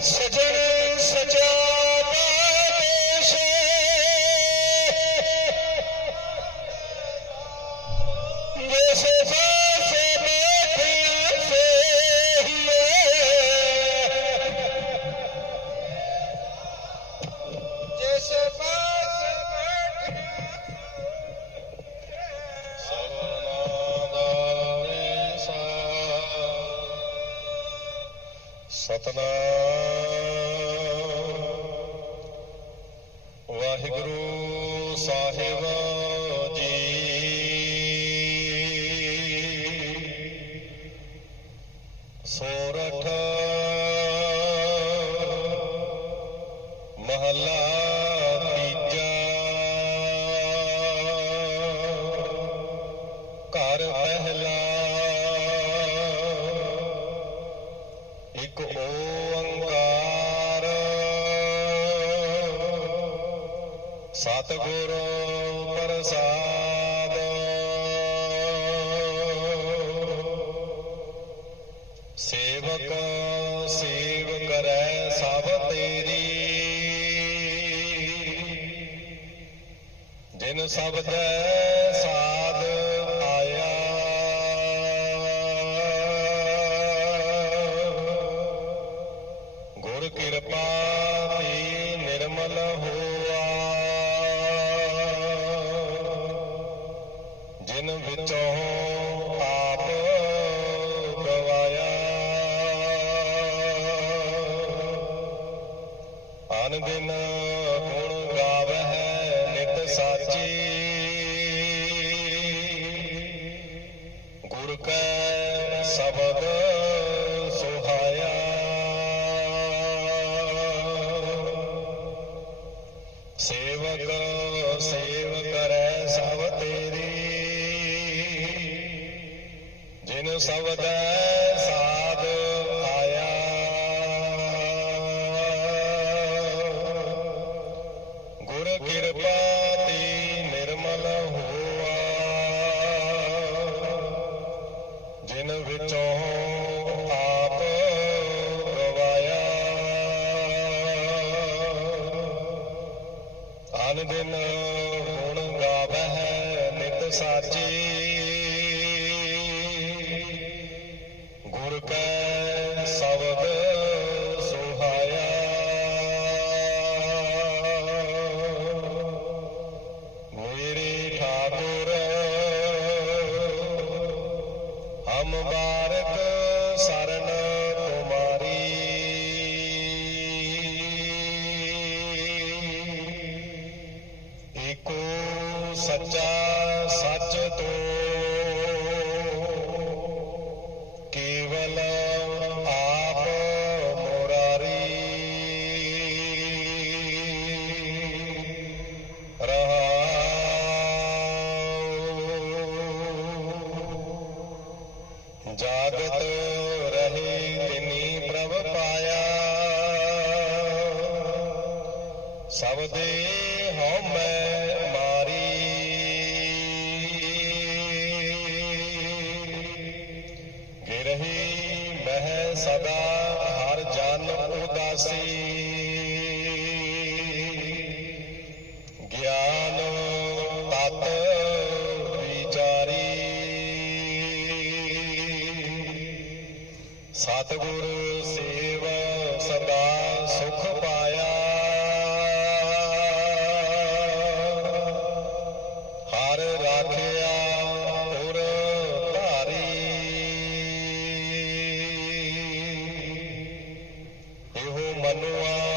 सजन सजा ਸੋਰਠ। ਮਹੱਲਾ ਤੀਜਾ। ਘਰ ਪਹਿਲਾ। ਇੱਕ ਓੰਕਾਰ। ਸਤਿਗੁਰ ਪ੍ਰਸਾਦ। ਜਿਨ ਸਬਦੈ ਸਾਧ ਆਇਆ। ਗੁਰ ਕਿਰਪਾ ਤੇ ਨਿਰਮਲ ਹੋਆ। ਜਿਨ ਵਿੱਚੋਂ ਆਪ ਗਵਾਇਆ। ਅਨ ਦਿਨ ਕੈ ਸਾਚੀ ਗੁਰ ਕੈ ਸ਼ਬਦ ਸੁਹਾਇਆ। ਮੇਰੇ ਠਾਕੁਰ ਹਮ ਬਾਰਕ ਸਰਨ। ਸਤਿਗੁਰ ਸੇਵ ਸਦਾ ਸੁਖ ਪਾ Lord.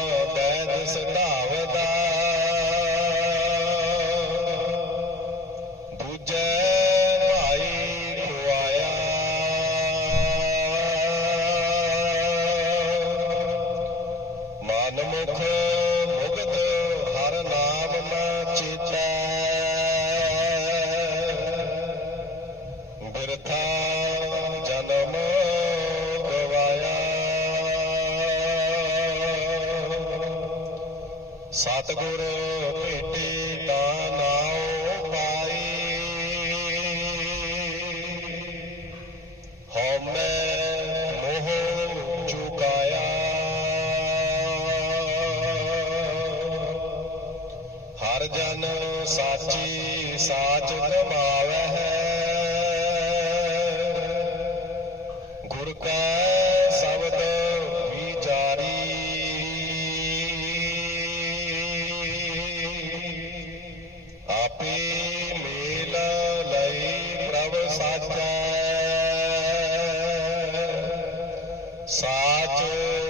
ਸਤਗੁਰ ਭੇਟੇ ਦਾ ਨਾਉ ਪਾਈ। ਹਉਮੈ ਮੋਹ ਚੁਕਾਇਆ। ਹਰ ਜਨ ਸਾਚੀ ਸਾਚ ਕਮਾਵੇ ਹੈ ਗੁਰ ਕਾ